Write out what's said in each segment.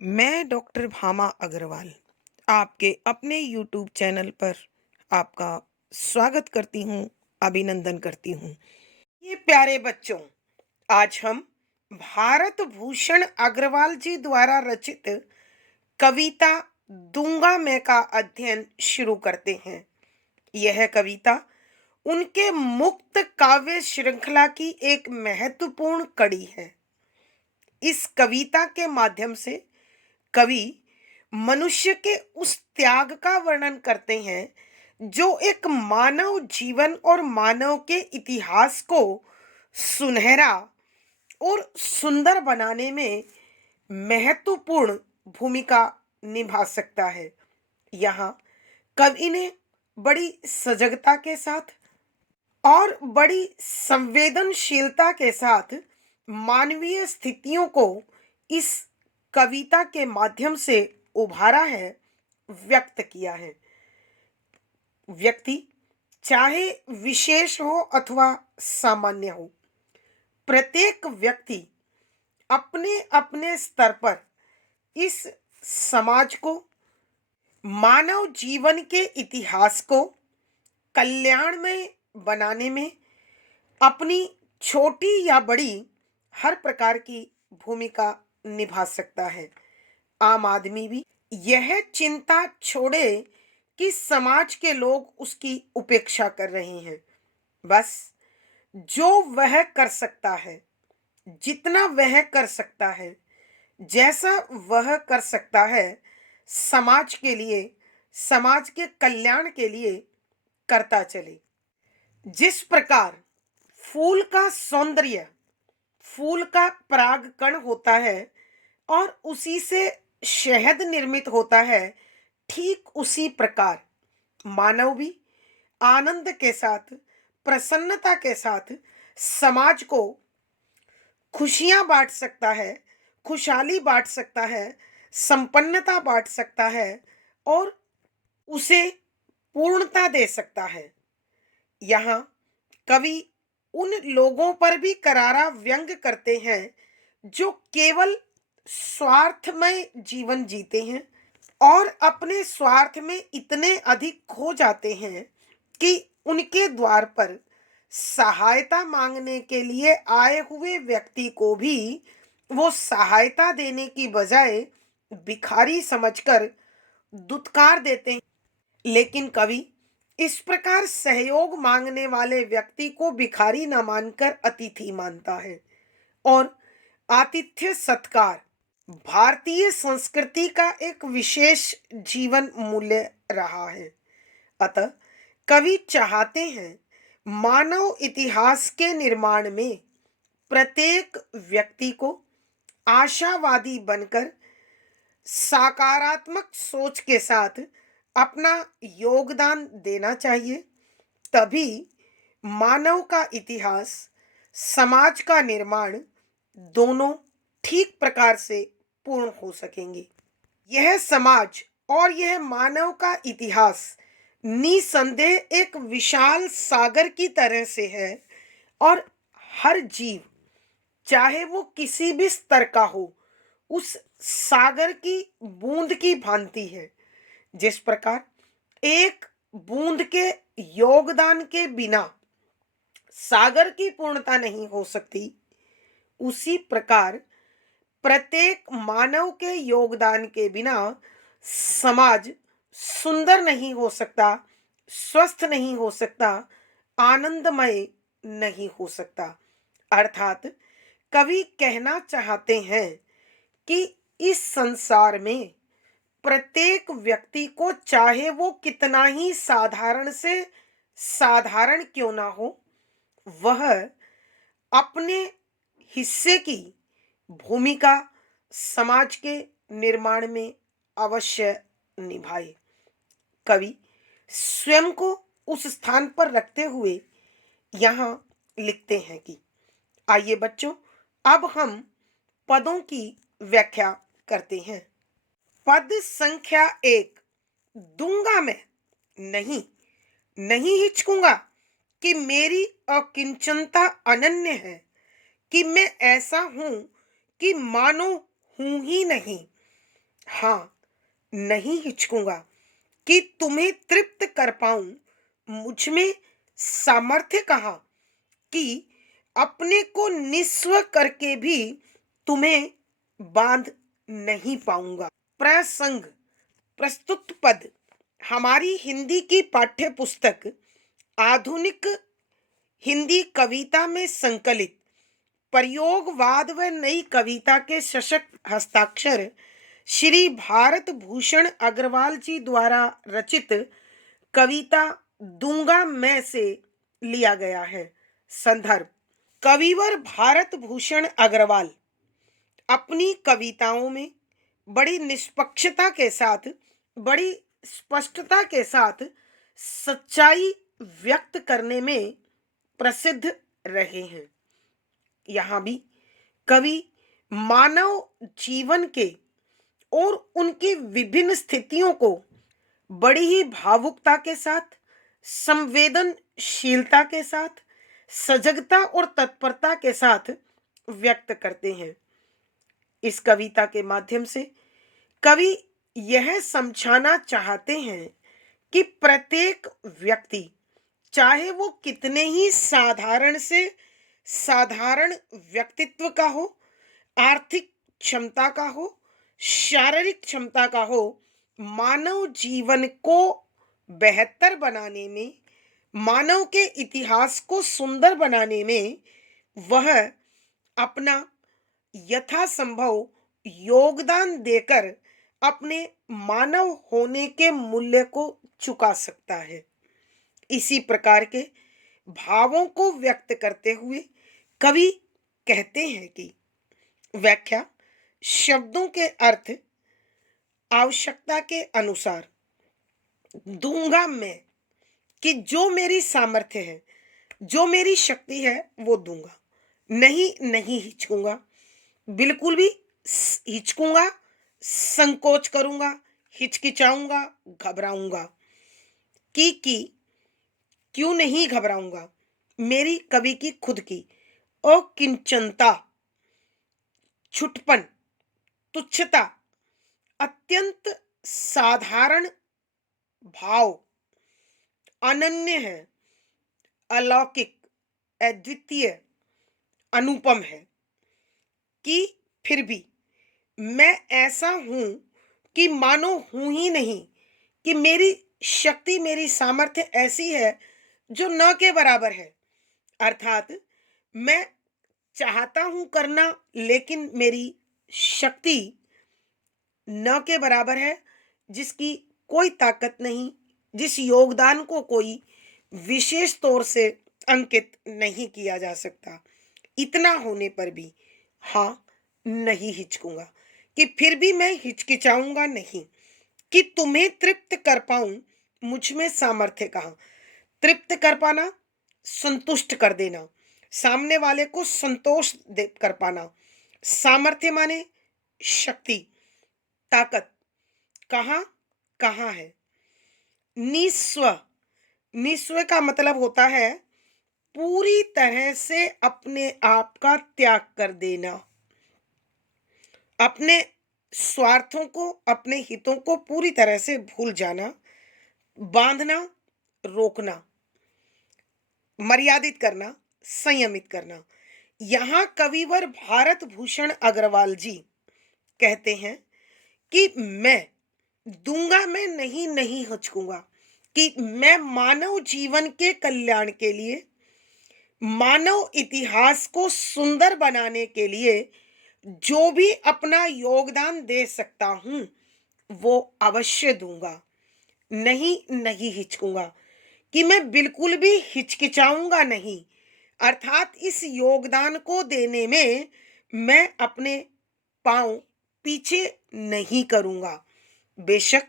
मैं डॉक्टर भामा अग्रवाल आपके अपने यूट्यूब चैनल पर आपका स्वागत करती हूँ, अभिनंदन करती हूँ। ये प्यारे बच्चों, आज हम भारत भूषण अग्रवाल जी द्वारा रचित कविता दूंगा मैं का अध्ययन शुरू करते हैं। यह कविता उनके मुक्त काव्य श्रृंखला की एक महत्वपूर्ण कड़ी है। इस कविता के माध्यम से कवि मनुष्य के उस त्याग का वर्णन करते हैं जो एक मानव जीवन और मानव के इतिहास को सुनहरा और सुंदर बनाने में महत्वपूर्ण भूमिका निभा सकता है। यहाँ कवि ने बड़ी सजगता के साथ और बड़ी संवेदनशीलता के साथ मानवीय स्थितियों को इस कविता के माध्यम से उभारा है, व्यक्त किया है। व्यक्ति चाहे विशेष हो अथवा सामान्य हो, प्रत्येक व्यक्ति अपने अपने स्तर पर इस समाज को, मानव जीवन के इतिहास को कल्याणमय बनाने में अपनी छोटी या बड़ी हर प्रकार की भूमिका निभा सकता है। आम आदमी भी यह चिंता छोड़े कि समाज के लोग उसकी उपेक्षा कर रहे हैं। बस जो वह कर सकता है, जितना वह कर सकता है, जैसा वह कर सकता है, समाज के लिए, समाज के कल्याण के लिए करता चले। जिस प्रकार फूल का सौंदर्य फूल का परागकण होता है और उसी से शहद निर्मित होता है, ठीक उसी प्रकार मानव भी आनंद के साथ, प्रसन्नता के साथ समाज को खुशियां बांट सकता है, खुशहाली बांट सकता है, संपन्नता बांट सकता है और उसे पूर्णता दे सकता है। यहाँ कवि उन लोगों पर भी करारा व्यंग करते हैं जो केवल स्वार्थमय जीवन जीते हैं और अपने स्वार्थ में इतने अधिक खो जाते हैं कि उनके द्वार पर सहायता मांगने के लिए आए हुए व्यक्ति को भी वो सहायता देने की बजाय भिखारी समझकर दुत्कार देते हैं। लेकिन कवि इस प्रकार सहयोग मांगने वाले व्यक्ति को भिखारी न मानकर अतिथि मानता है और आतिथ्य सत्कार भारतीय संस्कृति का एक विशेष जीवन मूल्य रहा है। अतः कवि चाहते हैं मानव इतिहास के निर्माण में प्रत्येक व्यक्ति को आशावादी बनकर सकारात्मक सोच के साथ अपना योगदान देना चाहिए। तभी मानव का इतिहास, समाज का निर्माण दोनों ठीक प्रकार से पूर्ण हो सकेंगे। यह समाज और यह मानव का इतिहास निसंदेह एक विशाल सागर की तरह से है और हर जीव, चाहे वो किसी भी स्तर का हो, उस सागर की बूंद की भांति है। जिस प्रकार एक बूंद के योगदान के बिना सागर की पूर्णता नहीं हो सकती, उसी प्रकार प्रत्येक मानव के योगदान के बिना समाज सुंदर नहीं हो सकता, स्वस्थ नहीं हो सकता, आनंदमय नहीं हो सकता। अर्थात कवि कहना चाहते हैं कि इस संसार में प्रत्येक व्यक्ति को, चाहे वो कितना ही साधारण से साधारण क्यों ना हो, वह अपने हिस्से की भूमिका समाज के निर्माण में अवश्य निभाए। कवि स्वयं को उस स्थान पर रखते हुए यहाँ लिखते हैं कि आइए बच्चों, अब हम पदों की व्याख्या करते हैं। पद संख्या 1, दूंगा मैं, नहीं, नहीं हिचकूंगा कि मेरी अकिंचनता अनन्य है, कि मैं ऐसा हूं कि मानो हूं ही नहीं। हाँ, नहीं हिचकूंगा कि तुम्हें तृप्त कर पाऊं। मुझ में सामर्थ्य कहा कि अपने को निस्व करके भी तुम्हें बांध नहीं पाऊंगा। प्रसंग, प्रस्तुत पद हमारी हिंदी की पाठ्य पुस्तक आधुनिक हिंदी कविता में संकलित प्रयोगवाद व नई कविता के सशक्त हस्ताक्षर श्री भारत भूषण अग्रवाल जी द्वारा रचित कविता दूंगा मैं से लिया गया है। संदर्भ, कविवर भारत भूषण अग्रवाल अपनी कविताओं में बड़ी निष्पक्षता के साथ, बड़ी स्पष्टता के साथ सच्चाई व्यक्त करने में प्रसिद्ध रहे हैं। यहाँ भी कवि मानव जीवन के और उनकी विभिन्न स्थितियों को बड़ी ही भावुकता के साथ, संवेदनशीलता के साथ, सजगता और तत्परता के साथ व्यक्त करते हैं। इस कविता के माध्यम से कवि यह समझाना चाहते हैं कि प्रत्येक व्यक्ति, चाहे वो कितने ही साधारण से साधारण व्यक्तित्व का हो, आर्थिक क्षमता का हो, शारीरिक क्षमता का हो, मानव जीवन को बेहतर बनाने में, मानव के इतिहास को सुंदर बनाने में वह अपना यथासंभव योगदान देकर अपने मानव होने के मूल्य को चुका सकता है। इसी प्रकार के भावों को व्यक्त करते हुए कवि कहते हैं कि व्याख्या, शब्दों के अर्थ आवश्यकता के अनुसार दूंगा मैं, कि जो मेरी सामर्थ्य है, जो मेरी शक्ति है वो दूंगा। नहीं, नहीं हिचकूंगा, बिल्कुल भी हिचकूंगा, संकोच करूंगा, हिचकिचाऊंगा, घबराऊंगा। कि क्यों नहीं घबराऊंगा? मेरी कवि की खुद की अकिंचनता, छुटपन, तुच्छता, अत्यंत साधारण भाव अनन्य है, अलौकिक, अद्वितीय, अनुपम है। कि फिर भी मैं ऐसा हूं कि मानो हूं ही नहीं, कि मेरी शक्ति, मेरी सामर्थ्य ऐसी है जो न के बराबर है। अर्थात मैं चाहता हूं करना, लेकिन मेरी शक्ति न के बराबर है, जिसकी कोई ताकत नहीं, जिस योगदान को कोई विशेष तौर से अंकित नहीं किया जा सकता। इतना होने पर भी हाँ, नहीं हिचकूंगा, कि फिर भी मैं हिचकिचाऊंगा नहीं, कि तुम्हें तृप्त कर पाऊं। मुझ में सामर्थ्य कहा, तृप्त कर पाना, संतुष्ट कर देना, सामने वाले को संतोष दे कर पाना। सामर्थ्य माने शक्ति, ताकत। कहाँ कहाँ है? निस्व, निस्व का मतलब होता है पूरी तरह से अपने आप का त्याग कर देना, अपने स्वार्थों को, अपने हितों को पूरी तरह से भूल जाना, बांधना, रोकना, मर्यादित करना, संयमित करना। यहाँ कविवर भारत भूषण अग्रवाल जी कहते हैं कि मैं दूंगा, मैं नहीं, नहीं हिचकूंगा, कि मैं मानव जीवन के कल्याण के लिए, मानव इतिहास को सुंदर बनाने के लिए जो भी अपना योगदान दे सकता हूं वो अवश्य दूंगा। नहीं, नहीं हिचकूंगा, कि मैं बिल्कुल भी हिचकिचाऊंगा नहीं। अर्थात इस योगदान को देने में मैं अपने पांव पीछे नहीं करूंगा। बेशक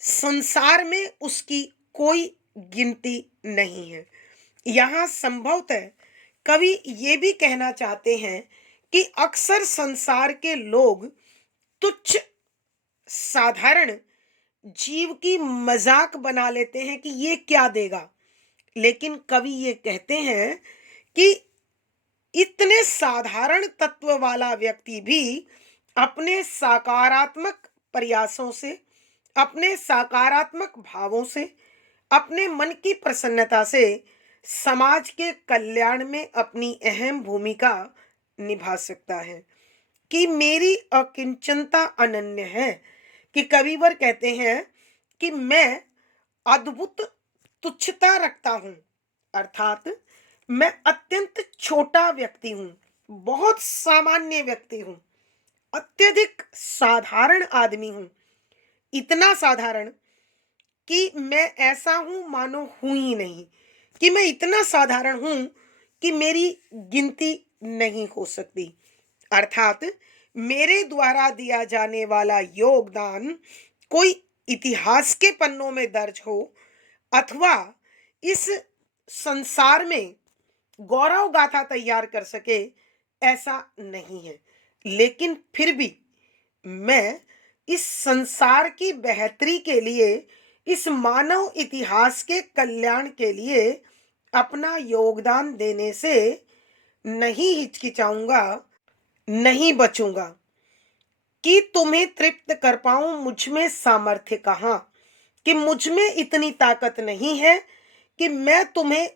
संसार में उसकी कोई गिनती नहीं है। यहाँ संभवतः कवि ये भी कहना चाहते हैं कि अक्सर संसार के लोग तुच्छ साधारण जीव की मजाक बना लेते हैं कि ये क्या देगा, लेकिन कवि ये कहते हैं कि इतने साधारण तत्व वाला व्यक्ति भी अपने सकारात्मक प्रयासों से, अपने सकारात्मक भावों से, अपने मन की प्रसन्नता से समाज के कल्याण में अपनी अहम भूमिका निभा सकता है। कि मेरी अकिंचनता अनन्य है। कि कविवर कहते हैं कि मैं अद्भुत तुच्छता रखता हूँ, अर्थात मैं अत्यंत छोटा व्यक्ति हूँ, बहुत सामान्य व्यक्ति हूँ, अत्यधिक साधारण आदमी हूँ। इतना साधारण कि मैं ऐसा हूँ मानो हूँ ही नहीं, कि मैं इतना साधारण हूँ कि मेरी गिनती नहीं हो सकती। अर्थात मेरे द्वारा दिया जाने वाला योगदान कोई इतिहास के पन्नों में दर्ज हो अथवा इस संसार में गौरव गाथा तैयार कर सके, ऐसा नहीं है। लेकिन फिर भी मैं इस संसार की बेहतरी के लिए, इस मानव इतिहास के कल्याण के लिए अपना योगदान देने से नहीं हिचकिचाऊंगा, नहीं बचूंगा। कि तुम्हें तृप्त कर पाऊं मुझ में सामर्थ्य कहाँ, कि मुझ में इतनी ताकत नहीं है कि मैं तुम्हें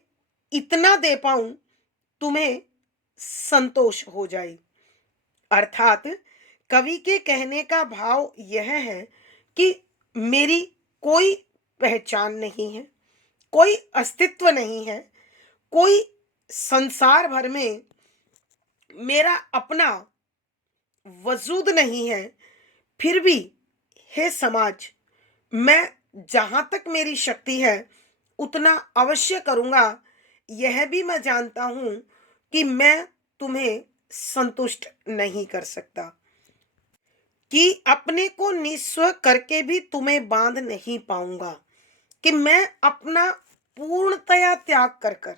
इतना दे पाऊं तुम्हें संतोष हो जाए। अर्थात कवि के कहने का भाव यह है कि मेरी कोई पहचान नहीं है, कोई अस्तित्व नहीं है, कोई संसार भर में मेरा अपना वजूद नहीं है। फिर भी हे समाज, मैं जहां तक मेरी शक्ति है उतना अवश्य करूंगा। यह भी मैं जानता हूं कि मैं तुम्हें संतुष्ट नहीं कर सकता, कि अपने को निस्व करके भी तुम्हें बांध नहीं पाऊंगा, कि मैं अपना पूर्णतया त्याग कर कर,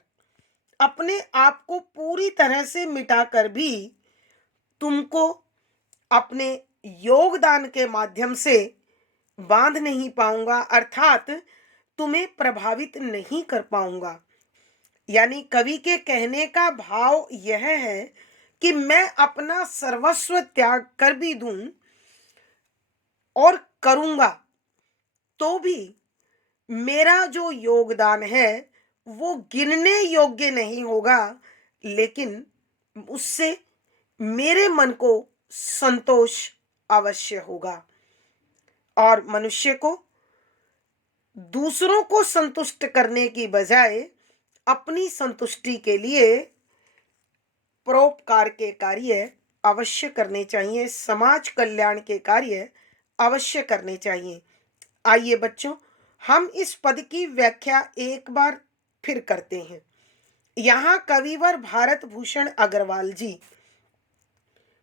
अपने आप को पूरी तरह से मिटाकर भी तुमको अपने योगदान के माध्यम से बांध नहीं पाऊंगा, अर्थात तुम्हें प्रभावित नहीं कर पाऊंगा। यानी कवि के कहने का भाव यह है कि मैं अपना सर्वस्व त्याग कर भी दूं और करूंगा तो भी मेरा जो योगदान है वो गिनने योग्य नहीं होगा, लेकिन उससे मेरे मन को संतोष अवश्य होगा। और मनुष्य को दूसरों को संतुष्ट करने की बजाय अपनी संतुष्टि के लिए परोपकार के कार्य अवश्य करने चाहिए, समाज कल्याण के कार्य अवश्य करने चाहिए। आइए बच्चों, हम इस पद की व्याख्या एक बार फिर करते हैं। यहाँ कविवर भारत भूषण अग्रवाल जी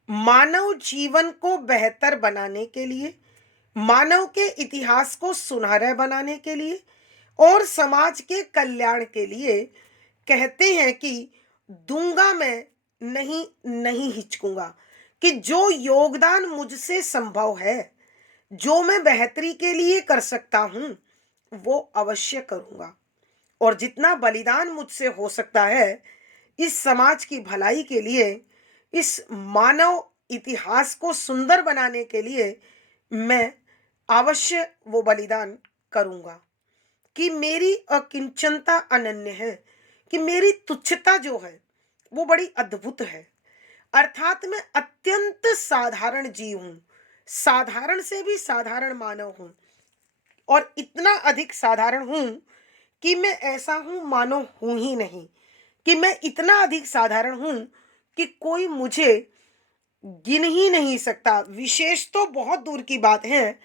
मानव जीवन को बेहतर बनाने के लिए, मानव के इतिहास को सुनहरा बनाने के लिए और समाज के कल्याण के लिए कहते हैं कि दूंगा मैं, नहीं हिचकूंगा। कि जो योगदान मुझसे संभव है, जो मैं बेहतरी के लिए कर सकता हूं, वो अवश्य करूंगा। और जितना बलिदान मुझसे हो सकता है इस समाज की भलाई के लिए, इस मानव इतिहास को सुंदर बनाने के लिए, मैं अवश्य वो बलिदान करूंगा। कि मेरी अकिंचनता अनन्य है, कि मेरी तुच्छता जो है वो बड़ी अद्भुत है। अर्थात मैं अत्यंत साधारण जीव हूं, साधारण से भी साधारण मानव हूं, और इतना अधिक साधारण हूं कि मैं ऐसा हूं मानो हूं ही नहीं। कि मैं इतना अधिक साधारण हूं कि कोई मुझे गिन ही नहीं सकता। विशेष तो बहुत दूर की बात है,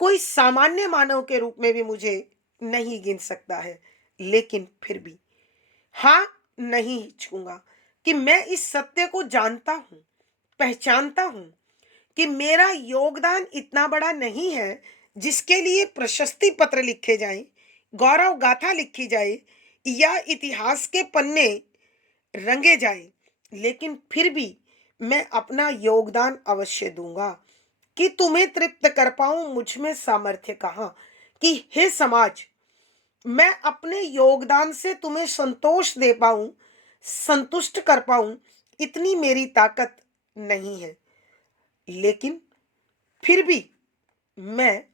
कोई सामान्य मानव के रूप में भी मुझे नहीं गिन सकता है। लेकिन फिर भी हाँ, नहीं हिचकूंगा। कि मैं इस सत्य को जानता हूं, पहचानता हूं कि मेरा योगदान इतना बड़ा नहीं है जिसके लिए प्रशस्ति पत्र लिखे जाएं, गौरव गाथा लिखी जाए या इतिहास के पन्ने रंगे जाए। लेकिन फिर भी मैं अपना योगदान अवश्य दूंगा। कि तुम्हें तृप्त कर पाऊं मुझ में सामर्थ्य कहाँ। कि हे समाज, मैं अपने योगदान से तुम्हें संतोष दे पाऊं, संतुष्ट कर पाऊं, इतनी मेरी ताकत नहीं है। लेकिन फिर भी मैं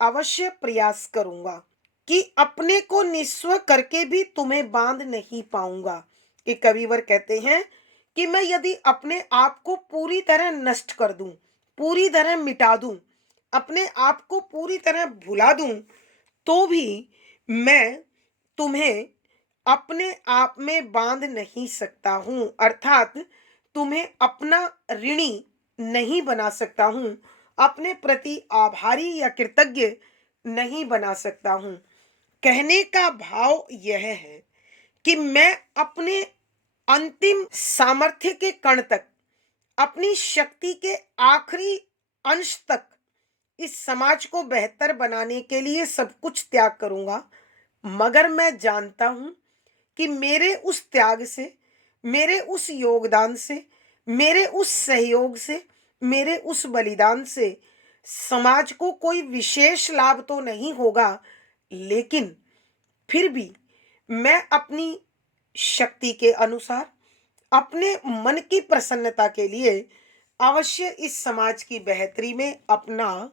अवश्य प्रयास करूंगा कि अपने को निस्व करके भी तुम्हें बांध नहीं पाऊंगा। कि कविवर कहते हैं कि मैं यदि अपने आप को पूरी तरह नष्ट कर दूं, पूरी तरह मिटा दूं, अपने आप को पूरी तरह भुला दूं, तो भी मैं तुम्हें अपने आप में बांध नहीं सकता हूं, अर्थात तुम्हें अपना ऋणी नहीं बना सकता हूं, अपने प्रति आभारी या कृतज्ञ नहीं बना सकता हूं। कहने का भाव यह है कि मैं अपने अंतिम सामर्थ्य के कण तक, अपनी शक्ति के आखिरी अंश तक इस समाज को बेहतर बनाने के लिए सब कुछ त्याग करूंगा। मगर मैं जानता हूं कि मेरे उस त्याग से, मेरे उस योगदान से, मेरे उस सहयोग से, मेरे उस बलिदान से समाज को कोई विशेष लाभ तो नहीं होगा, लेकिन फिर भी मैं अपनी शक्ति के अनुसार, अपने मन की प्रसन्नता के लिए अवश्य इस समाज की बेहतरी में अपना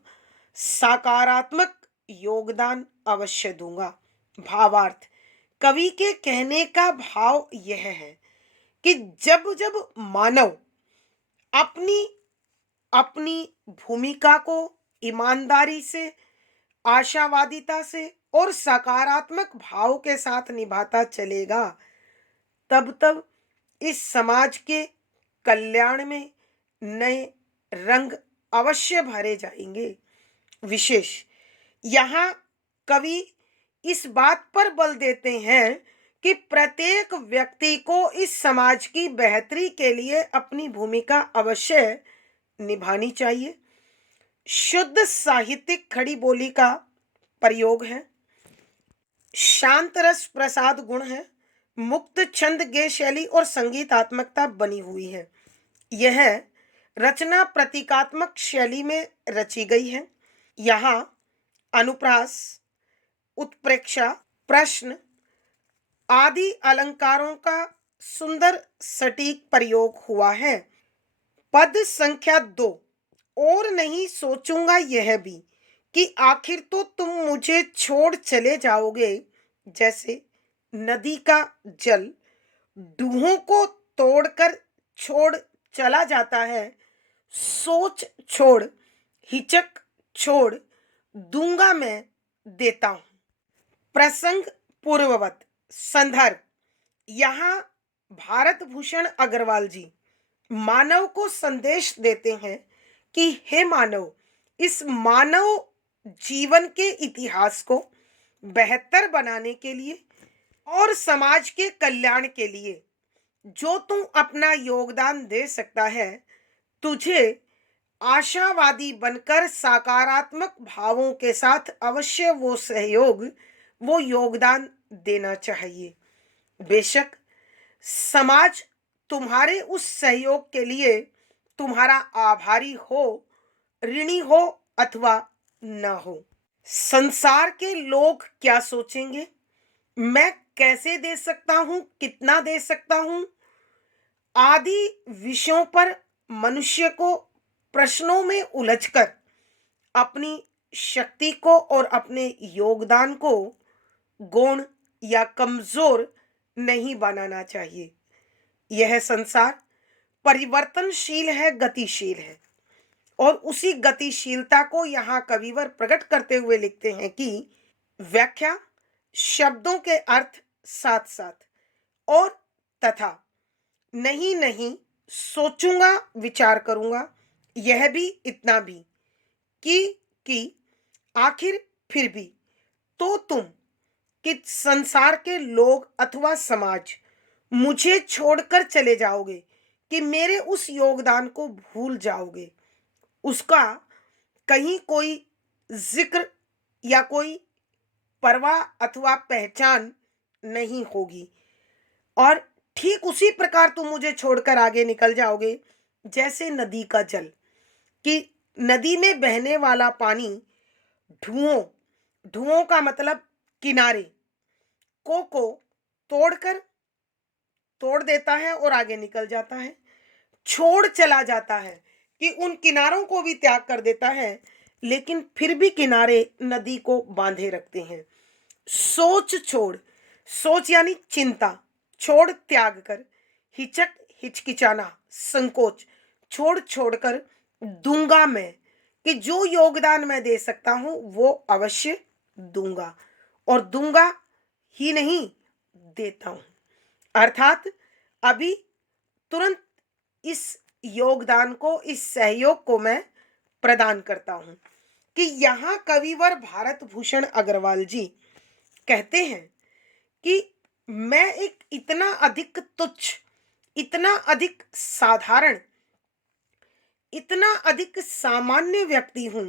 सकारात्मक योगदान अवश्य दूंगा। भावार्थ, कवि के कहने का भाव यह है कि जब जब मानव अपनी अपनी भूमिका को ईमानदारी से, आशावादिता से और सकारात्मक भाव के साथ निभाता चलेगा, तब तब इस समाज के कल्याण में नए रंग अवश्य भरे जाएंगे। विशेष यहाँ कवि इस बात पर बल देते हैं कि प्रत्येक व्यक्ति को इस समाज की बेहतरी के लिए अपनी भूमिका अवश्य निभानी चाहिए। शुद्ध साहित्यिक खड़ी बोली का प्रयोग है, शांत रस प्रसाद गुण है, मुक्त छंद गे शैली और संगीतात्मकता बनी हुई है। यह रचना प्रतीकात्मक शैली में रची गई है। यहाँ अनुप्रास, उत्प्रेक्षा, प्रश्न आदि अलंकारों का सुंदर सटीक प्रयोग हुआ है। पद संख्या 2, और नहीं सोचूंगा यह भी कि आखिर तो तुम मुझे छोड़ चले जाओगे, जैसे नदी का जल डूहों को तोड़कर छोड़ चला जाता है, सोच छोड़, हिचक छोड़ दूंगा मैं देता हूं। प्रसंग पूर्ववत। संदर्भ, यहाँ भारत भूषण अग्रवाल जी मानव को संदेश देते हैं कि हे मानव, इस मानव जीवन के इतिहास को बेहतर बनाने के लिए और समाज के कल्याण के लिए जो तू अपना योगदान दे सकता है, तुझे आशावादी बनकर सकारात्मक भावों के साथ अवश्य वो सहयोग, वो योगदान देना चाहिए। बेशक समाज तुम्हारे उस सहयोग के लिए तुम्हारा आभारी हो, ऋणी हो अथवा न हो। संसार के लोग क्या सोचेंगे, मैं कैसे दे सकता हूं, कितना दे सकता हूं, आदि विषयों पर मनुष्य को प्रश्नों में उलझकर अपनी शक्ति को और अपने योगदान को गौण या कमजोर नहीं बनाना चाहिए। यह संसार परिवर्तनशील है, गतिशील है, और उसी गतिशीलता को यहाँ कविवर प्रकट करते हुए लिखते हैं कि व्याख्या शब्दों के अर्थ साथ साथ और तथा, नहीं नहीं, सोचूंगा, विचार करूंगा, यह भी, इतना भी, कि आखिर, फिर भी, तो तुम, कि संसार के लोग अथवा समाज मुझे छोड़कर चले जाओगे, कि मेरे उस योगदान को भूल जाओगे, उसका कहीं कोई जिक्र या कोई परवाह अथवा पहचान नहीं होगी। और ठीक उसी प्रकार तुम मुझे छोड़कर आगे निकल जाओगे जैसे नदी का जल, कि नदी में बहने वाला पानी ढुओं, ढुओं का मतलब किनारे को तोड़कर तोड़ देता है और आगे निकल जाता है, छोड़ चला जाता है, कि उन किनारों को भी त्याग कर देता है। लेकिन फिर भी किनारे नदी को बांधे रखते हैं। सोच छोड़, सोच यानी चिंता, छोड़ त्याग कर, हिचक हिचकिचाना, संकोच छोड़ छोड़कर दूंगा मैं, कि जो योगदान मैं दे सकता हूं वो अवश्य दूंगा, और दूंगा ही नहीं, देता हूं। अर्थात अभी तुरंत इस योगदान को, इस सहयोग को मैं प्रदान करता हूं। कि यहाँ कविवर भारत भूषण अग्रवाल जी कहते हैं कि मैं एक इतना अधिक तुच्छ, इतना अधिक साधारण, इतना अधिक सामान्य व्यक्ति हूं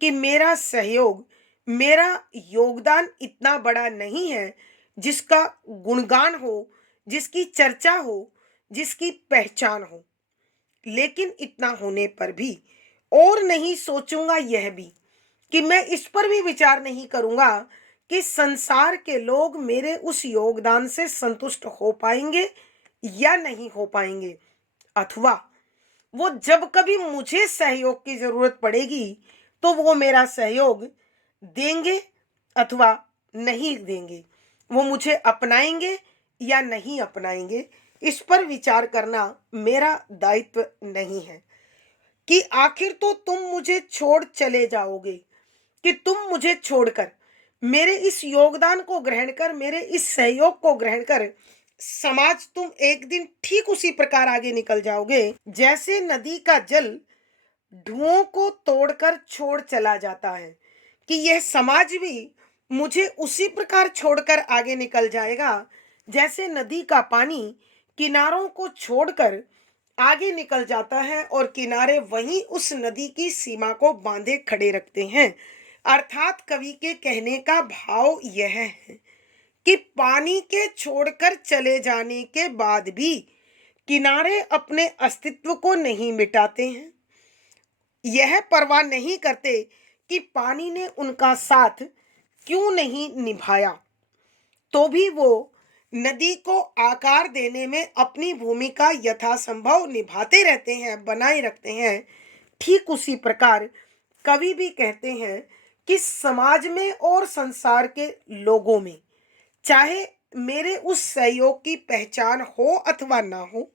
कि मेरा सहयोग, मेरा योगदान इतना बड़ा नहीं है जिसका गुणगान हो, जिसकी चर्चा हो, जिसकी पहचान हो। लेकिन इतना होने पर भी और नहीं सोचूंगा यह भी, कि मैं इस पर भी विचार नहीं करूंगा कि संसार के लोग मेरे उस योगदान से संतुष्ट हो पाएंगे या नहीं हो पाएंगे, अथवा वो जब कभी मुझे सहयोग की जरूरत पड़ेगी तो वो मेरा सहयोग देंगे अथवा नहीं देंगे, वो मुझे अपनाएंगे या नहीं अपनाएंगे, इस पर विचार करना मेरा दायित्व नहीं है। कि आखिर तो तुम मुझे छोड़ चले जाओगे, कि तुम मुझे छोड़कर मेरे इस योगदान को ग्रहण कर, मेरे इस सहयोग को ग्रहण कर समाज तुम एक दिन ठीक उसी प्रकार आगे निकल जाओगे जैसे नदी का जल ढुओं को तोड़कर छोड़ चला जाता है। कि यह समाज भी मुझे उसी प्रकार छोड़कर आगे निकल जाएगा जैसे नदी का पानी किनारों को छोड़कर आगे निकल जाता है और किनारे वहीं उस नदी की सीमा को बांधे खड़े रखते हैं। अर्थात कवि के कहने का भाव यह है कि पानी के छोड़कर चले जाने के बाद भी किनारे अपने अस्तित्व को नहीं मिटाते हैं, यह परवाह नहीं करते कि पानी ने उनका साथ क्यों नहीं निभाया, तो भी वो नदी को आकार देने में अपनी भूमिका यथासंभव निभाते रहते हैं, बनाए रखते हैं। ठीक उसी प्रकार कवि भी कहते हैं कि समाज में और संसार के लोगों में चाहे मेरे उस सहयोग की पहचान हो अथवा ना हो,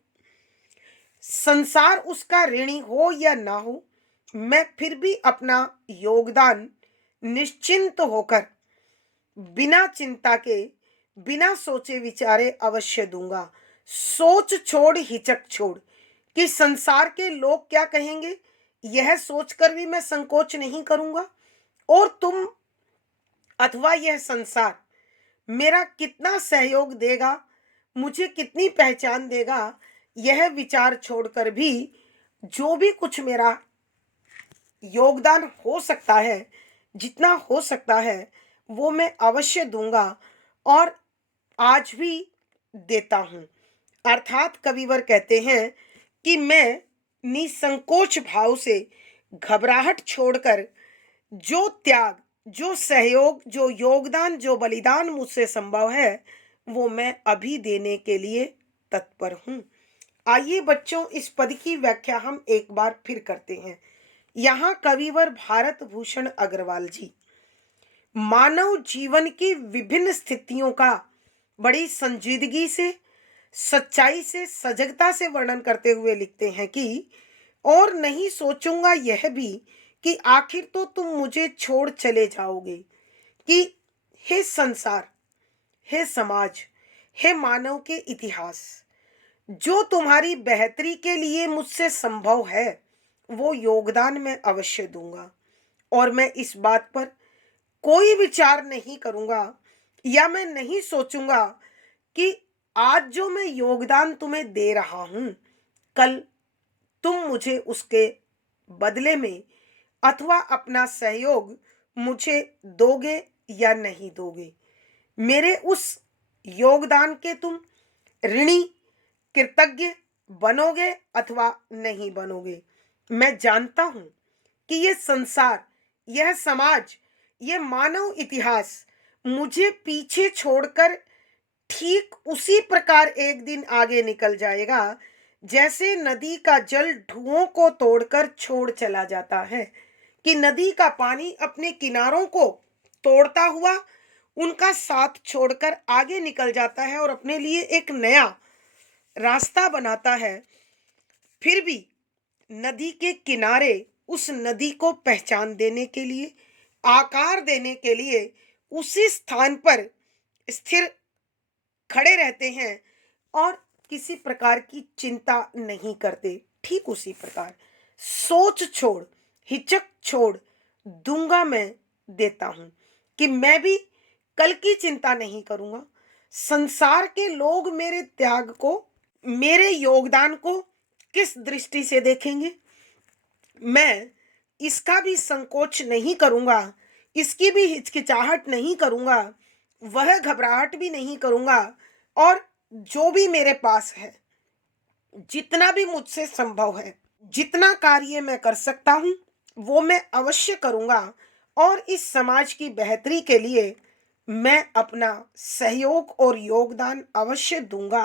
संसार उसका ऋणी हो या ना हो, मैं फिर भी अपना योगदान निश्चिंत होकर, बिना चिंता के, बिना सोचे विचारे अवश्य दूंगा। सोच छोड़, हिचक छोड़, कि संसार के लोग क्या कहेंगे यह सोचकर भी मैं संकोच नहीं करूंगा, और तुम अथवा यह संसार मेरा कितना सहयोग देगा, मुझे कितनी पहचान देगा, यह विचार छोड़कर भी जो भी कुछ मेरा योगदान हो सकता है, जितना हो सकता है वो मैं अवश्य दूंगा, और आज भी देता हूं। अर्थात कविवर कहते हैं कि मैं निसंकोच भाव से घबराहट छोड़कर जो त्याग, जो सहयोग, जो योगदान, जो बलिदान मुझसे संभव है वो मैं अभी देने के लिए तत्पर हूं। आइए बच्चों, इस पद की व्याख्या हम एक बार फिर करते हैं। यहाँ कविवर भारत भूषण अग्रवाल जी मानव जीवन की विभिन्न स्थितियों का बड़ी संजीदगी से, सच्चाई से, सजगता से वर्णन करते हुए लिखते हैं कि और नहीं सोचूंगा यह भी कि आखिर तो तुम मुझे छोड़ चले जाओगे। कि हे संसार, हे समाज, हे मानव के इतिहास, जो तुम्हारी बेहतरी के लिए मुझसे संभव है वो योगदान मैं अवश्य दूंगा, और मैं इस बात पर कोई विचार नहीं करूंगा या मैं नहीं सोचूंगा कि आज जो मैं योगदान तुम्हें दे रहा हूं कल तुम मुझे उसके बदले में अथवा अपना सहयोग मुझे दोगे या नहीं दोगे। मेरे उस योगदान के तुम ऋणी, कृतज्ञ बनोगे अथवा नहीं बनोगे। मैं जानता हूं कि यह संसार, यह समाज, यह मानव इतिहास मुझे पीछे छोड़कर ठीक उसी प्रकार एक दिन आगे निकल जाएगा जैसे नदी का जल ढुओं को तोड़कर छोड़ चला जाता है। कि नदी का पानी अपने किनारों को तोड़ता हुआ उनका साथ छोड़कर आगे निकल जाता है और अपने लिए एक नया रास्ता बनाता है, फिर भी नदी के किनारे उस नदी को पहचान देने के लिए, आकार देने के लिए उसी स्थान पर स्थिर खड़े रहते हैं और किसी प्रकार की चिंता नहीं करते। ठीक उसी प्रकार सोच छोड़, हिचक छोड़ दूंगा मैं देता हूं कि मैं भी कल की चिंता नहीं करूंगा। संसार के लोग मेरे त्याग को, मेरे योगदान को किस दृष्टि से देखेंगे, मैं इसका भी संकोच नहीं करूंगा, इसकी भी हिचकिचाहट नहीं करूंगा, वह घबराहट भी नहीं करूंगा। और जो भी मेरे पास है, जितना भी मुझसे संभव है, जितना कार्य मैं कर सकता हूं, वो मैं अवश्य करूंगा और इस समाज की बेहतरी के लिए मैं अपना सहयोग और योगदान अवश्य दूंगा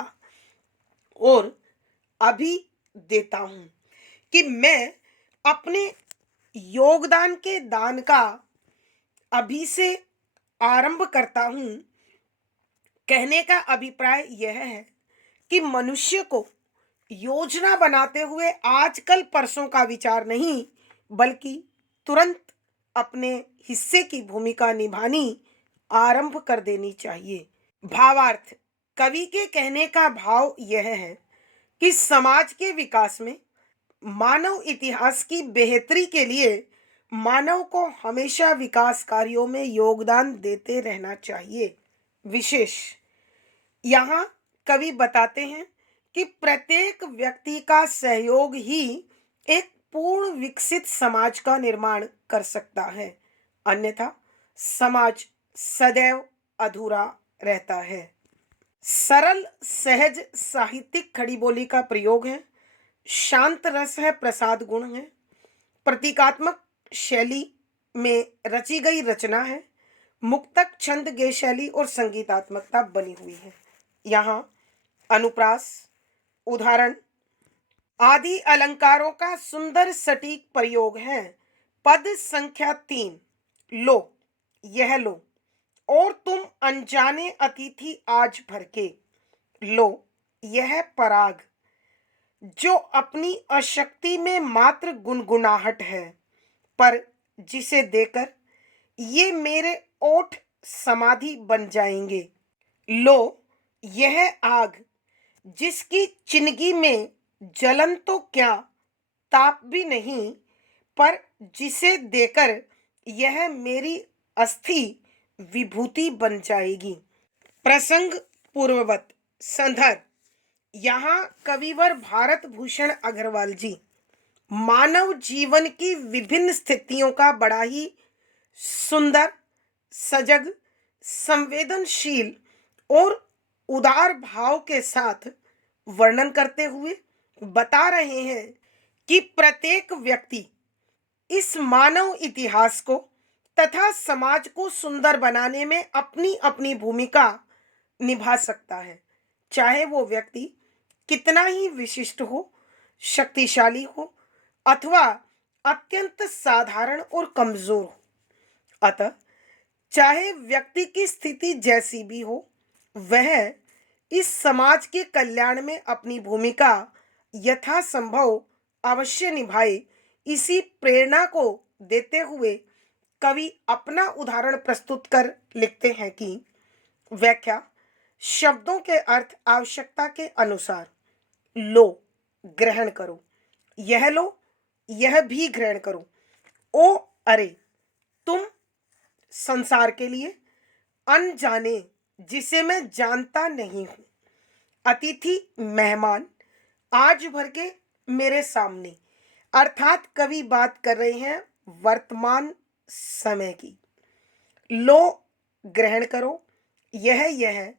और अभी देता हूं कि मैं अपने योगदान के दान का अभी से आरंभ करता हूं। कहने का अभिप्राय यह है कि मनुष्य को योजना बनाते हुए आजकल परसों का विचार नहीं, बल्कि तुरंत अपने हिस्से की भूमिका निभानी आरंभ कर देनी चाहिए। भावार्थ, कवि के कहने का भाव यह है कि समाज के विकास में, मानव इतिहास की बेहतरी के लिए मानव को हमेशा विकास कार्यों में योगदान देते रहना चाहिए। विशेष यहाँ कवि बताते हैं कि प्रत्येक व्यक्ति का सहयोग ही एक पूर्ण विकसित समाज का निर्माण कर सकता है, अन्यथा समाज सदैव अधूरा रहता है। सरल सहज साहित्यिक खड़ी बोली का प्रयोग है, शांत रस है, प्रसाद गुण है, प्रतीकात्मक शैली में रची गई रचना है, मुक्तक छंद गेय शैली और संगीतात्मकता बनी हुई है। यहाँ अनुप्रास, उदाहरण आदि अलंकारों का सुंदर सटीक प्रयोग है। पद संख्या 3, लो, यह लो, और तुम अनजाने अतिथि आज भर के। लो, यह पराग, जो अपनी अशक्ति में मात्र गुनगुनाहट है, पर जिसे देकर ये मेरे ओठ समाधि बन जाएंगे। लो, यह आग, जिसकी चिनगी में जलन तो क्या, ताप भी नहीं, पर जिसे देकर यह मेरी अस्थि विभूति बन जाएगी। प्रसंग पूर्ववत। संदर्भ, यहाँ कविवर भारत भूषण अग्रवाल जी मानव जीवन की विभिन्न स्थितियों का बड़ा ही सुंदर, सजग, संवेदनशील और उदार भाव के साथ वर्णन करते हुए बता रहे हैं कि प्रत्येक व्यक्ति इस मानव इतिहास को तथा समाज को सुंदर बनाने में अपनी अपनी भूमिका निभा सकता है, चाहे वो व्यक्ति कितना ही विशिष्ट हो, शक्तिशाली हो अथवा अत्यंत साधारण और कमजोर हो। अतः चाहे व्यक्ति की स्थिति जैसी भी हो, वह इस समाज के कल्याण में अपनी भूमिका यथासंभव अवश्य निभाए। इसी प्रेरणा को देते हुए कवि अपना उदाहरण प्रस्तुत कर लिखते हैं कि व्याख्या, शब्दों के अर्थ आवश्यकता के अनुसार। लो, ग्रहण करो, यह लो, यह भी ग्रहण करो। ओ अरे, तुम संसार के लिए अनजाने, जिसे मैं जानता नहीं हूं, अतिथि मेहमान आज भर के मेरे सामने। अर्थात कवि बात कर रहे हैं वर्तमान समय की। लो, ग्रहण करो, यह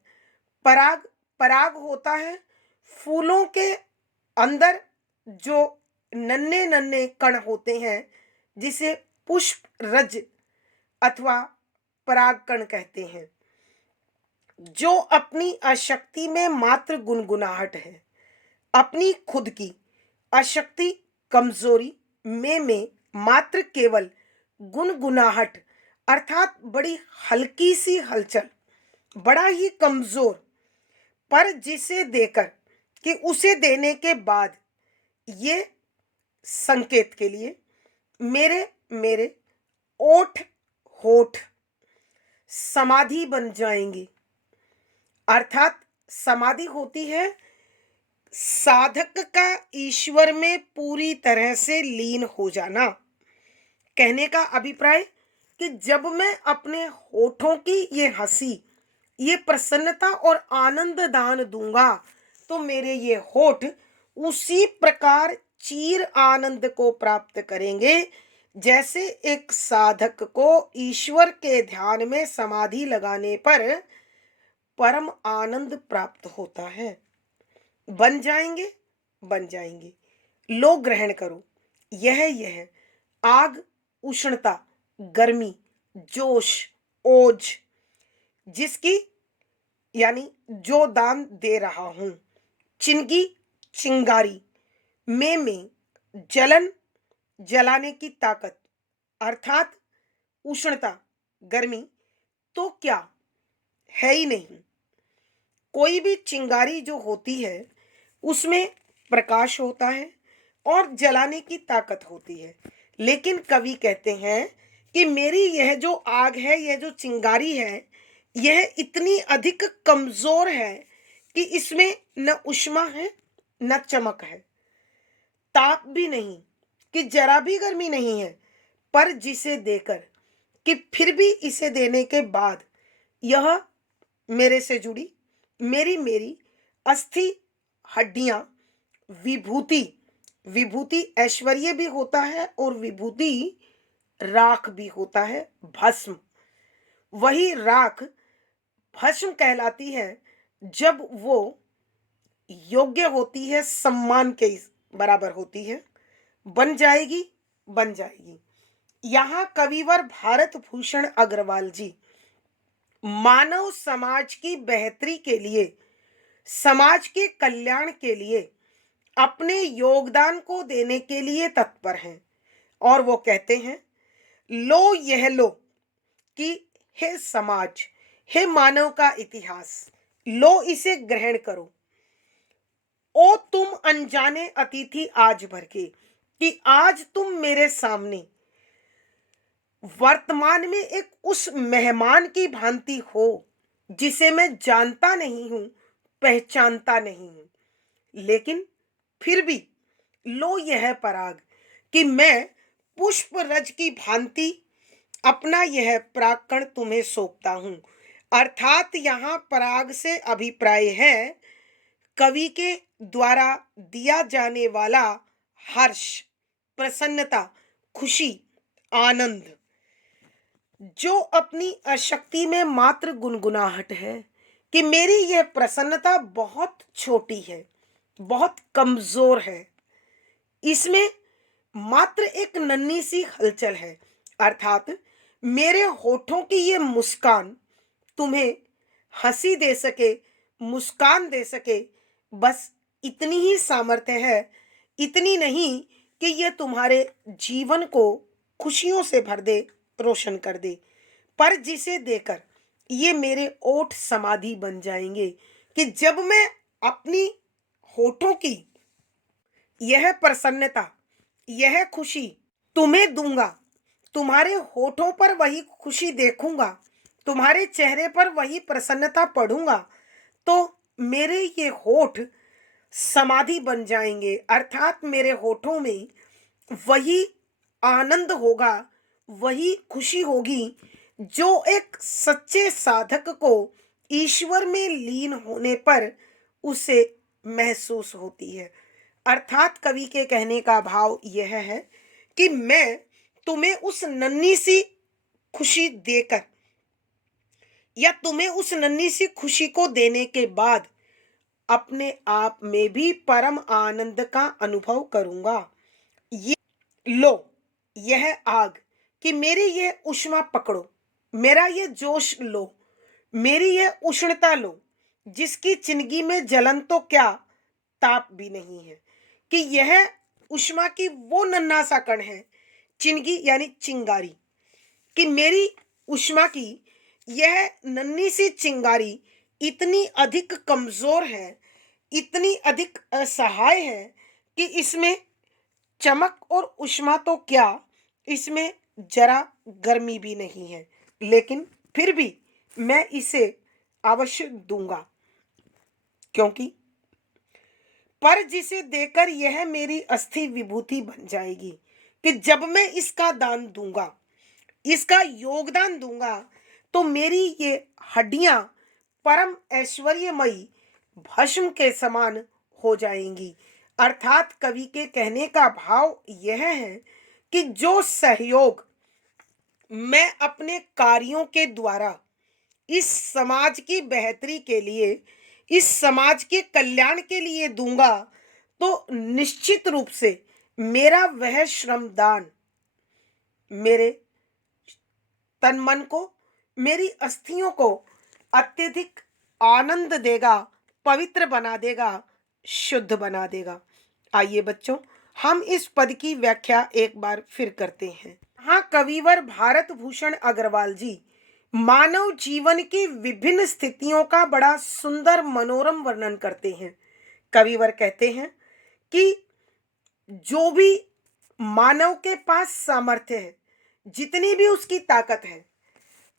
पराग, पराग होता है फूलों के अंदर जो नन्हे नन्हे कण होते हैं, जिसे पुष्प रज अथवा परागकण कहते हैं, जो अपनी अशक्ति में मात्र गुनगुनाहट है, अपनी खुद की अशक्ति, कमजोरी में मात्र केवल गुनगुनाहट अर्थात बड़ी हल्की सी हलचल, बड़ा ही कमजोर, पर जिसे देकर कि उसे देने के बाद ये संकेत के लिए मेरे मेरे ओठ होठ समाधि बन जाएंगे। अर्थात समाधि होती है साधक का ईश्वर में पूरी तरह से लीन हो जाना। कहने का अभिप्राय कि जब मैं अपने होठों की ये हंसी, ये प्रसन्नता और आनंद दान दूंगा तो मेरे ये होठ उसी प्रकार चीर आनंद को प्राप्त करेंगे जैसे एक साधक को ईश्वर के ध्यान में समाधि लगाने पर परम आनंद प्राप्त होता है। बन जाएंगे, बन जाएंगे। लो ग्रहण करो। यह आग, उष्णता, गर्मी, जोश, ओज, जिसकी यानी जो दान दे रहा हूं, चिंगी, चिंगारी, में जलन, जलाने की ताकत अर्थात उष्णता, गर्मी, तो क्या है ही नहीं। कोई भी चिंगारी जो होती है उसमें प्रकाश होता है और जलाने की ताकत होती है, लेकिन कवि कहते हैं कि मेरी यह जो आग है, यह जो चिंगारी है, यह इतनी अधिक कमजोर है कि इसमें न उष्मा है न चमक है, ताप भी नहीं, कि जरा भी गर्मी नहीं है, पर जिसे देकर कि फिर भी इसे देने के बाद यह मेरे से जुड़ी मेरी मेरी अस्थि हड्डियां, विभूति, विभूति ऐश्वर्य भी होता है और विभूति राख भी होता है, भस्म। वही राख भस्म कहलाती है जब वो योग्य होती है, सम्मान के बराबर होती है। बन जाएगी, बन जाएगी। यहाँ कविवर भारत भूषण अग्रवाल जी मानव समाज की बेहतरी के लिए, समाज के कल्याण के लिए अपने योगदान को देने के लिए तत्पर हैं और वो कहते हैं, लो यह लो कि हे समाज, हे मानव का इतिहास, लो इसे ग्रहण करो। ओ तुम अनजाने अतिथि आज भर के, कि आज तुम मेरे सामने वर्तमान में एक उस मेहमान की भांति हो जिसे मैं जानता नहीं हूं, पहचानता नहीं हूं, लेकिन फिर भी लो यह पराग कि मैं पुष्प रज की भांति अपना यह प्राकण तुम्हें सौंपता हूं। अर्थात यहाँ पराग से अभिप्राय है कवि के द्वारा दिया जाने वाला हर्ष, प्रसन्नता, खुशी, आनंद, जो अपनी अशक्ति में मात्र गुनगुनाहट है कि मेरी यह प्रसन्नता बहुत छोटी है, बहुत कमजोर है, इसमें मात्र एक नन्ही सी हलचल है। अर्थात मेरे होठों की ये मुस्कान तुम्हें हंसी दे सके, मुस्कान दे सके, बस इतनी ही सामर्थ्य है। इतनी नहीं कि ये तुम्हारे जीवन को खुशियों से भर दे, रोशन कर दे, पर जिसे देकर ये मेरे ओठ समाधि बन जाएंगे कि जब मैं अपनी होठों की यह प्रसन्नता, यह खुशी तुम्हें दूंगा, तुम्हारे होठों पर वही खुशी देखूंगा, तुम्हारे चेहरे पर वही प्रसन्नता पढ़ूंगा, तो मेरे ये होठ समाधि बन जाएंगे। अर्थात मेरे होठों में वही आनंद होगा, वही खुशी होगी जो एक सच्चे साधक को ईश्वर में लीन होने पर उसे महसूस होती है। अर्थात कवि के कहने का भाव यह है कि मैं तुम्हें उस नन्ही सी खुशी देकर या तुम्हें उस नन्ही सी खुशी को देने के बाद अपने आप में भी परम आनंद का अनुभव करूंगा। ये लो यह आग कि मेरी यह उष्मा पकड़ो, मेरा यह जोश लो, मेरी यह उष्णता लो, जिसकी चिंगी में जलन तो क्या, ताप भी नहीं है, कि यह उष्मा की वो नन्हा सा कण है, चिंगी यानी चिंगारी, कि मेरी ऊष्मा की यह नन्ही सी चिंगारी इतनी अधिक कमजोर है, इतनी अधिक असहाय है कि इसमें चमक और ऊष्मा तो क्या, इसमें जरा गर्मी भी नहीं है। लेकिन फिर भी मैं इसे अवश्य दूंगा, क्योंकि पर जिसे देकर यह मेरी अस्थि विभूति बन जाएगी कि जब मैं इसका दान दूंगा, इसका योगदान दूंगा, तो मेरी ये हड्डियां परम ऐश्वर्यमयी भस्म के समान हो जाएंगी। अर्थात कवि के कहने का भाव यह है कि जो सहयोग मैं अपने कार्यों के द्वारा इस समाज की बेहतरी के लिए, इस समाज के कल्याण के लिए दूंगा, तो निश्चित रूप से मेरा वह श्रमदान मेरे तन मन को, मेरी अस्थियों को अत्यधिक आनंद देगा, पवित्र बना देगा, शुद्ध बना देगा। आइए बच्चों, हम इस पद की व्याख्या एक बार फिर करते हैं। हाँ, कविवर भारत भूषण अग्रवाल जी मानव जीवन की विभिन्न स्थितियों का बड़ा सुंदर मनोरम वर्णन करते हैं। कविवर कहते हैं कि जो भी मानव के पास सामर्थ्य है, जितनी भी उसकी ताकत है,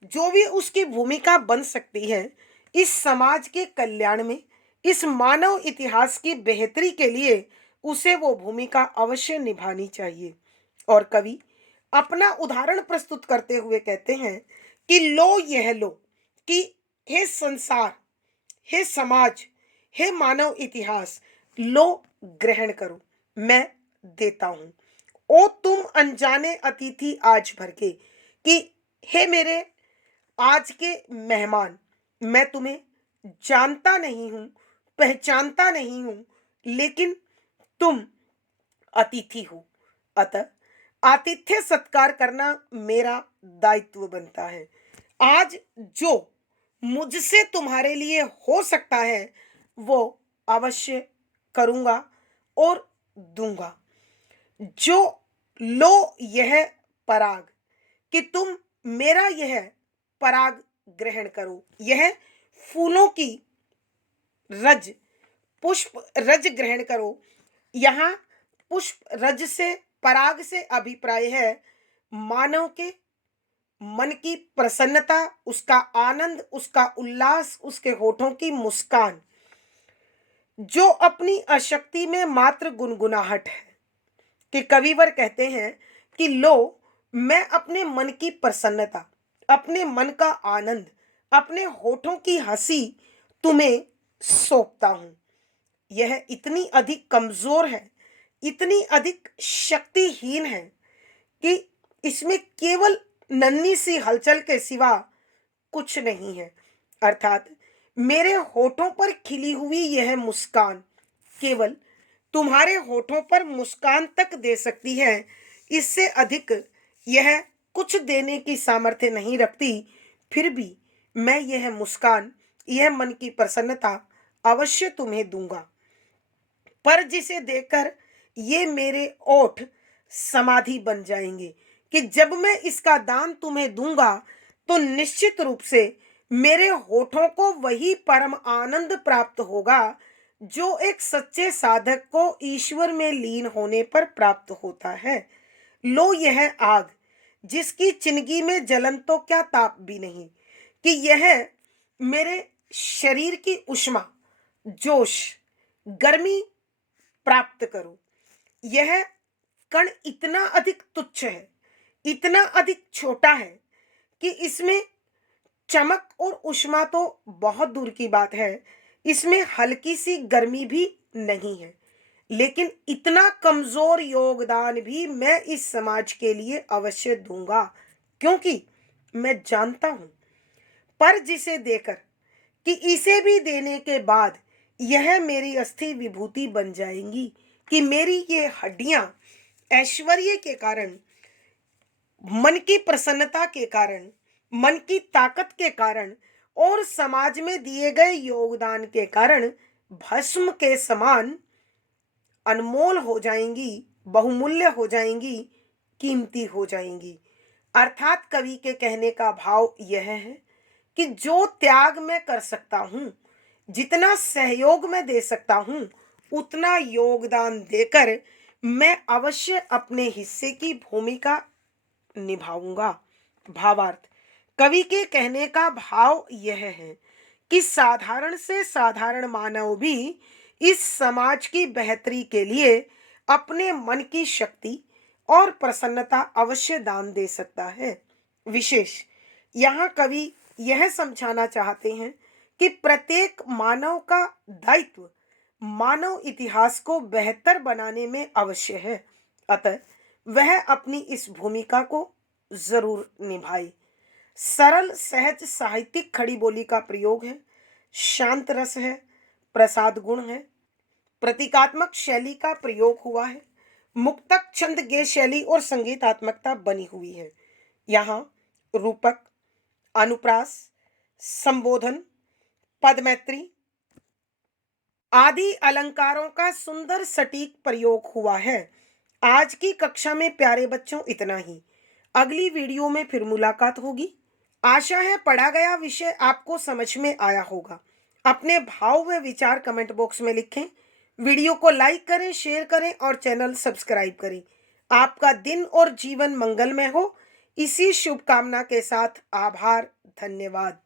जो भी उसकी भूमिका बन सकती है इस समाज के कल्याण में, इस मानव इतिहास की बेहतरी के लिए, उसे वो भूमिका अवश्य निभानी चाहिए। और कवि अपना उदाहरण प्रस्तुत करते हुए कहते हैं कि लो यह लो, कि हे संसार, हे समाज, हे मानव इतिहास, लो ग्रहण करो, मैं देता हूं। ओ तुम अनजाने अतिथि आज भर के, कि हे मेरे आज के मेहमान, मैं तुम्हें जानता नहीं हूं, पहचानता नहीं हूं, लेकिन तुम अतिथि हो। अतः आतिथ्य सत्कार करना मेरा दायित्व बनता है। आज जो मुझसे तुम्हारे लिए हो सकता है वो अवश्य करूंगा और दूंगा। जो लो यह पराग, कि तुम मेरा यह पराग ग्रहण करो, यह फूलों की रज, पुष्प रज ग्रहण करो। यहाँ पुष्प रज से, पराग से अभिप्राय है मानव के मन की प्रसन्नता, उसका आनंद, उसका उल्लास, उसके होठों की मुस्कान, जो अपनी अशक्ति में मात्र गुनगुनाहट है। कि कविवर कहते हैं कि लो, मैं अपने मन की प्रसन्नता, अपने मन का आनंद, अपने होठों की हंसी तुम्हें सौंपता हूं। यह इतनी अधिक कमजोर है, इतनी अधिक शक्तिहीन है कि इसमें केवल नन्ही सी हलचल के सिवा कुछ नहीं है। अर्थात मेरे होठों पर खिली हुई यह मुस्कान केवल तुम्हारे होठों पर मुस्कान तक दे सकती है, इससे अधिक यह कुछ देने की सामर्थ्य नहीं रखती। फिर भी मैं यह मुस्कान, यह मन की प्रसन्नता अवश्य तुम्हें दूंगा। पर जिसे देकर ये मेरे ओठ समाधि बन जाएंगे, कि जब मैं इसका दान तुम्हें दूंगा तो निश्चित रूप से मेरे होठों को वही परम आनंद प्राप्त होगा जो एक सच्चे साधक को ईश्वर में लीन होने पर प्राप्त होता है। लो यह आग, जिसकी चिनगी में जलन तो क्या ताप भी नहीं, कि यह मेरे शरीर की ऊष्मा, जोश, गर्मी प्राप्त करो। यह कण इतना अधिक तुच्छ है, इतना अधिक छोटा है कि इसमें चमक और ऊष्मा तो बहुत दूर की बात है, इसमें हल्की सी गर्मी भी नहीं है। लेकिन इतना कमजोर योगदान भी मैं इस समाज के लिए अवश्य दूंगा, क्योंकि मैं जानता हूं पर जिसे देकर कि इसे भी देने के बाद यह मेरी अस्थि विभूति बन जाएंगी, कि मेरी ये हड्डियां ऐश्वर्य के कारण, मन की प्रसन्नता के कारण, मन की ताकत के कारण और समाज में दिए गए योगदान के कारण भस्म के समान अनमोल हो जाएंगी, बहुमूल्य हो जाएंगी, कीमती हो जाएंगी। अर्थात कवि के कहने का भाव यह है कि जो त्याग मैं कर सकता हूँ, जितना सहयोग मैं दे सकता हूँ, उतना योगदान देकर मैं अवश्य अपने हिस्से की भूमिका निभाऊंगा। भावार्थ, कवि के कहने का भाव यह है कि साधारण से साधारण मानव भी इस समाज की बेहतरी के लिए अपने मन की शक्ति और प्रसन्नता अवश्य दान दे सकता है। विशेष यहाँ कवि यह समझाना चाहते हैं कि प्रत्येक मानव का दायित्व मानव इतिहास को बेहतर बनाने में अवश्य है। अतः वह अपनी इस भूमिका को जरूर निभाए। सरल सहज साहित्यिक खड़ी बोली का प्रयोग है, शांत रस है, प्रसाद गुण है, प्रतीकात्मक शैली का प्रयोग हुआ है, मुक्तक छंद गेय शैली और संगीतात्मकता बनी हुई है। यहाँ रूपक, अनुप्रास, संबोधन, पदमैत्री आदि अलंकारों का सुंदर सटीक प्रयोग हुआ है। आज की कक्षा में प्यारे बच्चों इतना ही। अगली वीडियो में फिर मुलाकात होगी। आशा है पढ़ा गया विषय आपको समझ में आया होगा। अपने भाव व विचार कमेंट बॉक्स में लिखें। वीडियो को लाइक करें, शेयर करें और चैनल सब्सक्राइब करें। आपका दिन और जीवन मंगलमय हो, इसी शुभकामना के साथ आभार, धन्यवाद।